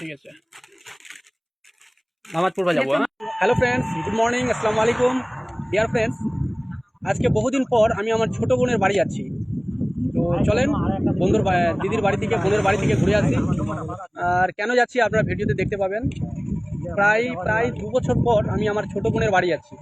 ঠিক আছে, নামাজ পড়বা যাবো। হ্যালো ফ্রেন্ডস, গুড মর্নিং, আসসালামু আলাইকুম। ডিয়ার ফ্রেন্ডস, আজকে বহুদিন পর আমি আমার ছোট বোনের বাড়ি যাচ্ছি। তো চলেন দিদির বাড়ি থেকে, বোনের বাড়ি থেকে ঘুরে আসি। আর কেন যাচ্ছি আপনারা ভিডিওতে দেখতে পাবেন। প্রায় 2 বছর পর আমি আমার ছোট বোনের বাড়ি যাচ্ছি।